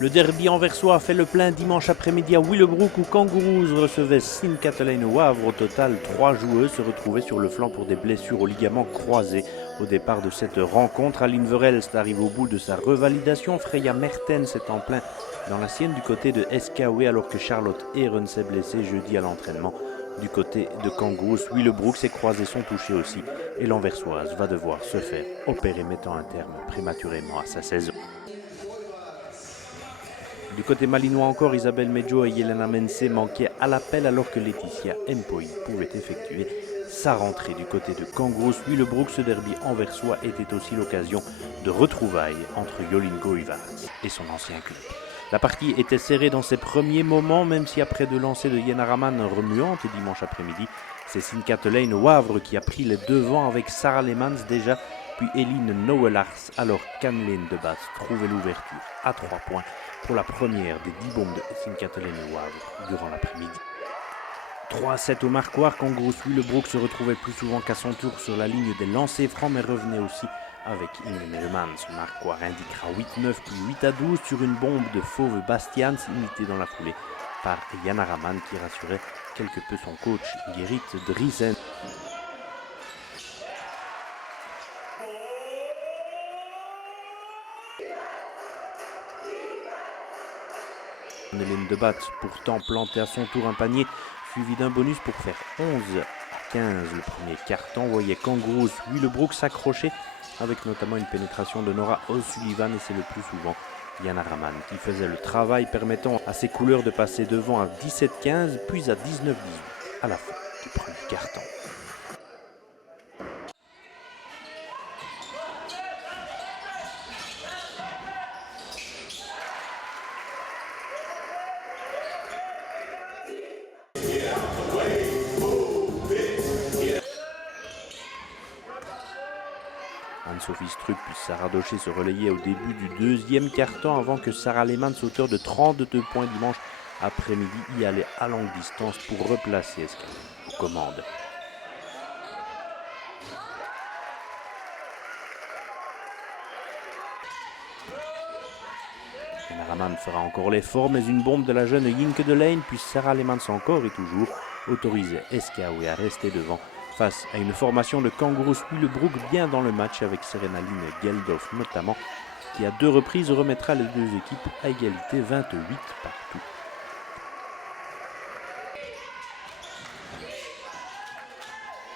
Le derby anversois fait le plein dimanche après-midi à Willebroek où Kangaroos recevait Sint-Katelijne au Havre. Au total, 3 joueuses se retrouvaient sur le flanc pour des blessures aux ligaments croisés. Au départ de cette rencontre, Aline Verhelst arrive au bout de sa revalidation. Freya Mertens est en plein dans la sienne du côté de SKW alors que Charlotte Heeren s'est blessée jeudi à l'entraînement. Du côté de Kangaroos, Willebroek, ses croisés sont touchés aussi et l'anversoise va devoir se faire opérer mettant un terme prématurément à sa saison. Du côté malinois encore, Isabelle Medjo et Yelena Mense manquaient à l'appel alors que Laetitia Mpoi pouvait effectuer sa rentrée du côté de Kangaroos. Willebroek, ce derby anversois était aussi l'occasion de retrouvailles entre Jolien Goivars et son ancien club. La partie était serrée dans ses premiers moments, même si après deux lancers de Jenna Raman remuantes dimanche après-midi, c'est Sint-Katelijne au Havre qui a pris les devants avec Sarah Lemans déjà, puis Eline Nouwelaars, alors qu'Anne-Lene de Basse trouvait l'ouverture à 3 points pour la première des 10 bombes de Sint-Katelijne au Havre durant l'après-midi. 3-7 au marquoir, Kangaroos Willebroek se retrouvait plus souvent qu'à son tour sur la ligne des lancers francs, mais revenait aussi avec Inge Melman. Son marquoir indiquera 8-9 puis 8-12 sur une bombe de Fauve Bastians, imitée dans la foulée par Janna Raman qui rassurait quelque peu son coach Gerrit Driesen. Anne-Lene de Batte pourtant plantait à son tour un panier suivi d'un bonus pour faire 11-15. Le premier quart-temps voyait Kangaroos Willebroek s'accrocher avec notamment une pénétration de Nora O'Sullivan et c'est le plus souvent Janna Raman qui faisait le travail permettant à ses couleurs de passer devant à 17-15 puis à 19-18 à la fin du premier quart-temps. Anne-Sophie Struck puis Sarah Docher se relayaient au début du deuxième quart-temps avant que Sarah Lemans, auteur de 32 points dimanche après-midi, y allait à longue distance pour replacer SKW aux commandes. Janna Raman fera encore l'effort, mais une bombe de la jeune Yinke de Lane puis Sarah Lemans encore et toujours autorisait SKW à rester devant face à une formation de Kangaroos Willebroek bien dans le match avec Serenaline Geldof notamment, qui à 2 reprises remettra les deux équipes à égalité 28 partout.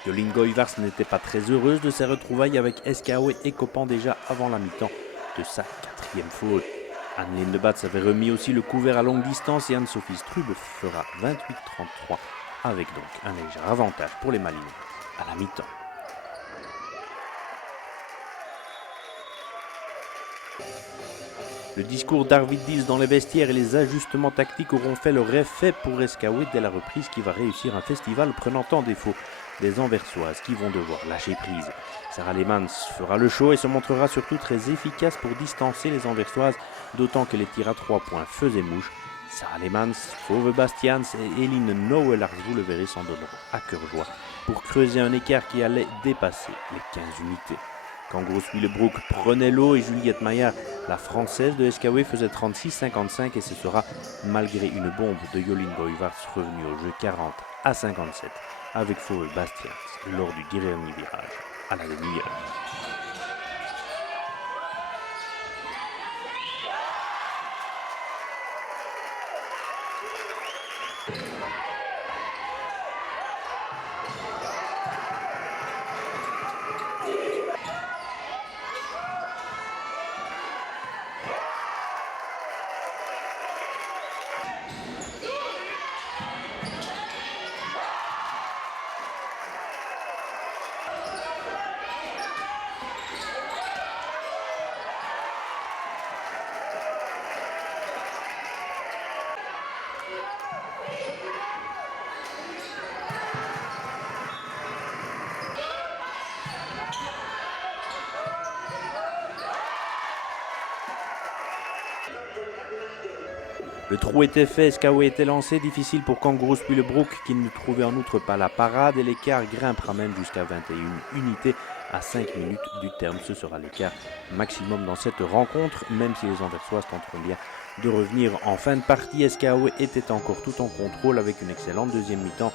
Jolien Goivars n'était pas très heureuse de ses retrouvailles avec SKW écopant déjà avant la mi-temps de sa 4e faute. Anne-Lene de Batte avait remis aussi le couvert à longue distance et Anne-Sophie Struck fera 28-33 avec donc un léger avantage pour les Malinois à la mi-temps. Le discours d'Arvid Dils dans les vestiaires et les ajustements tactiques auront fait leur effet pour SKW dès la reprise qui va réussir un festival prenant en défaut des Anversoises qui vont devoir lâcher prise. Sarah Lemans fera le show et se montrera surtout très efficace pour distancer les Anversoises, d'autant que les tirs à 3 points faisaient mouche. Sarah Lemans, Fauve Bastians et Eline Nouwelaars, vous le verrez, s'en donneront à cœur joie pour creuser un écart qui allait dépasser les 15 unités. Kangaroos Willebroek prenait l'eau et Juliette Maillard, la française de SKW, faisait 36-55 et ce sera malgré une bombe de Jolien Goivars revenue au jeu 40-57 avec Fauve Bastians lors du dernier virage à la demi-heure. Le trou était fait, SKW était lancé, difficile pour Kangaroos Willebroek qui ne trouvait en outre pas la parade et l'écart grimpe ramène jusqu'à 21 unités à 5 minutes du terme. Ce sera l'écart maximum dans cette rencontre, même si les Anversois tenteront bien de revenir en fin de partie. SKAO était encore tout en contrôle avec une excellente deuxième mi-temps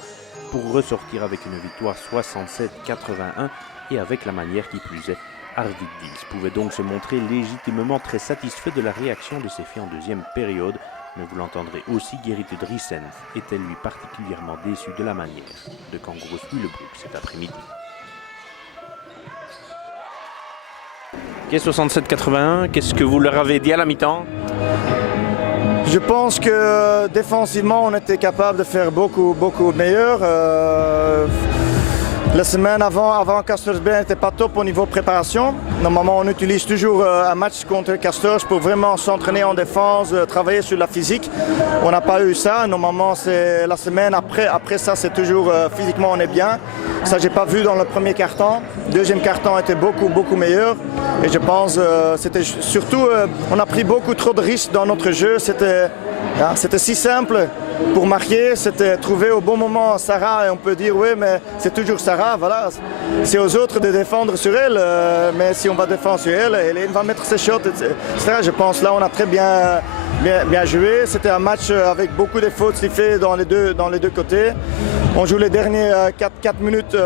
pour ressortir avec une victoire 67-81 et avec la manière qui plus est. Arvid Dils pouvait donc se montrer légitimement très satisfait de la réaction de ses filles en deuxième période, mais vous l'entendrez aussi, Gerrit Driesen était lui particulièrement déçu de la manière de Kangaroos Willebroek cet après-midi. Okay, 67-81, qu'est-ce que vous leur avez dit à la mi-temps? Je pense que défensivement, on était capable de faire beaucoup meilleur. La semaine avant Castersberg n'était pas top au niveau préparation. Normalement, on utilise toujours un match contre Castors pour vraiment s'entraîner en défense, travailler sur la physique. On n'a pas eu ça. Normalement, c'est la semaine après. Après ça, c'est toujours physiquement, on est bien. Ça, j'ai pas vu dans le premier quart-temps. Deuxième quart-temps était beaucoup meilleur. Et je pense c'était surtout, on a pris beaucoup trop de risques dans notre jeu. C'était si simple pour marquer, c'était trouver au bon moment Sarah et on peut dire oui mais c'est toujours Sarah, voilà. C'est aux autres de défendre sur elle, mais si on va défendre sur elle, elle va mettre ses shots, etc. Je pense là on a très bien joué. C'était un match avec beaucoup de fautes sifflées dans les deux côtés. On joue les derniers 4 minutes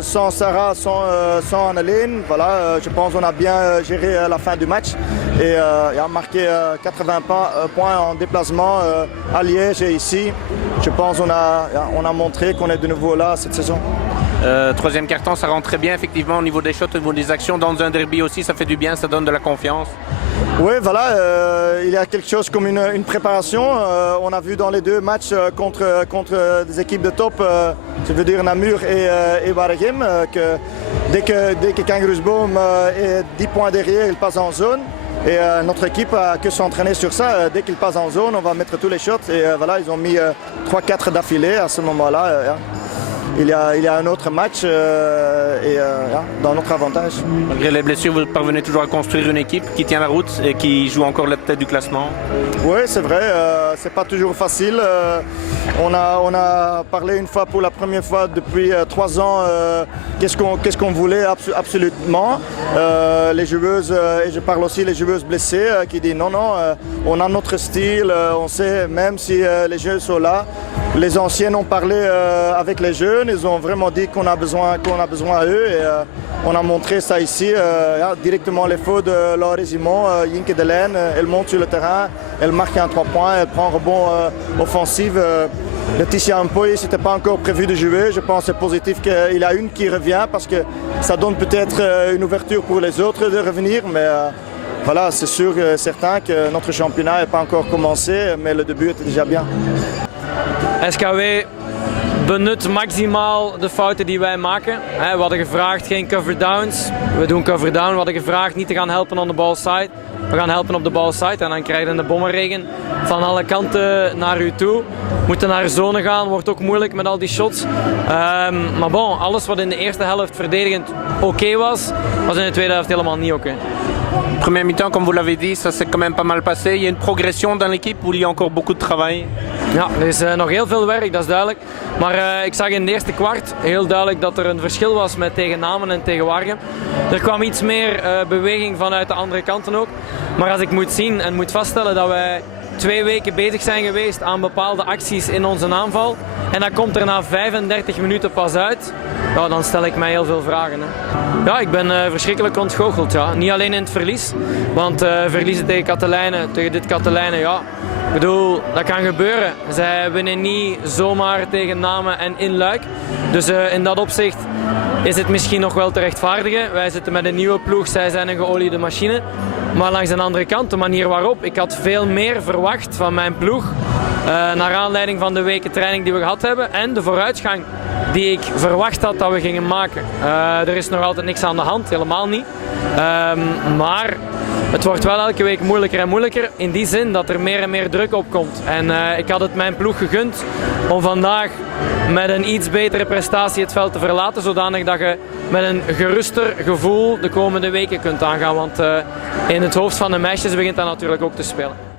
sans Sarah, sans Anneline. Voilà, je pense qu'on a bien géré la fin du match et a marqué 80 points en déplacement à Liège et ici. Je pense qu'on a montré qu'on est de nouveau là cette saison. Troisième quart-temps, ça rentre très bien effectivement au niveau des shots, au niveau des actions. Dans un derby aussi, ça fait du bien, ça donne de la confiance. Oui, voilà, il y a quelque chose comme une préparation. On a vu dans les deux matchs contre des équipes de top, je veux dire Namur et Waregem, que dès que Kangaroos Boom est 10 points derrière, il passe en zone. Et notre équipe a que s'entraîner sur ça. Dès qu'il passe en zone, on va mettre tous les shots. Et voilà, ils ont mis 3-4 d'affilée à ce moment-là. Il y a un autre match dans notre avantage. Malgré les blessures, vous parvenez toujours à construire une équipe qui tient la route et qui joue encore la tête du classement? Oui, c'est vrai, c'est pas toujours facile. On a parlé une fois pour la première fois depuis 3 ans qu'est-ce qu'on voulait absolument. Les joueuses, et je parle aussi les joueuses blessées qui disent non, on a notre style, on sait même si les jeunes sont là. Les anciens ont parlé avec les jeunes. Ils ont vraiment dit qu'on a besoin à eux et on a montré ça ici. Directement les fautes de Laurie Simon, Yinke Delaine, elle monte sur le terrain, elle marque un 3 points, elle prend un rebond offensif. Laetitia Mpoy, c'était pas encore prévu de jouer. Je pense que c'est positif qu'il y a une qui revient parce que ça donne peut-être une ouverture pour les autres de revenir. Mais voilà, c'est sûr et certain que notre championnat n'est pas encore commencé, mais le début était déjà bien. SKW benut maximaal de fouten die wij maken. We hadden gevraagd geen cover downs. We doen cover down. We hadden gevraagd niet te gaan helpen on the ball side. We gaan helpen op de ball side en dan krijg je de bommenregen van alle kanten naar u toe. Moeten naar zone gaan, wordt ook moeilijk met al die shots. Maar bon, alles wat in de eerste helft verdedigend oké was in de tweede helft helemaal niet oké. Première mi-temps, comme vous l'avez dit, ça s'est quand même pas mal passé. Il y a une progression dans l'équipe ou il y a encore beaucoup de travail? Ja, er is nog heel veel werk, dat is duidelijk. Maar ik zag in de eerste kwart heel duidelijk dat er een verschil was met tegen Namen en tegen Waregem. Er kwam iets meer beweging vanuit de andere kanten ook. Maar als ik moet zien en moet vaststellen dat wij 2 weken bezig zijn geweest aan bepaalde acties in onze aanval en dat komt er na 35 minuten pas uit, ja, dan stel ik mij heel veel vragen. Hè. Ja, ik ben verschrikkelijk ontgoocheld. Ja. Niet alleen in het verlies, want verliezen tegen Katelijnen, tegen dit Katelijnen, ja. Ik bedoel, dat kan gebeuren. Zij winnen niet zomaar tegen Namen en in Luik. Dus in dat opzicht is het misschien nog wel te rechtvaardigen. Wij zitten met een nieuwe ploeg, zij zijn een geoliede machine. Maar langs de andere kant, de manier waarop, ik had veel meer verwacht van mijn ploeg. Naar aanleiding van de weken training die we gehad hebben en de vooruitgang die ik verwacht had dat we gingen maken. Er is nog altijd niks aan de hand, helemaal niet. Maar het wordt wel elke week moeilijker en moeilijker in die zin dat er meer en meer druk op komt. En ik had het mijn ploeg gegund om vandaag met een iets betere prestatie het veld te verlaten, zodanig dat je met een geruster gevoel de komende weken kunt aangaan. Want in het hoofd van de meisjes begint dat natuurlijk ook te spelen.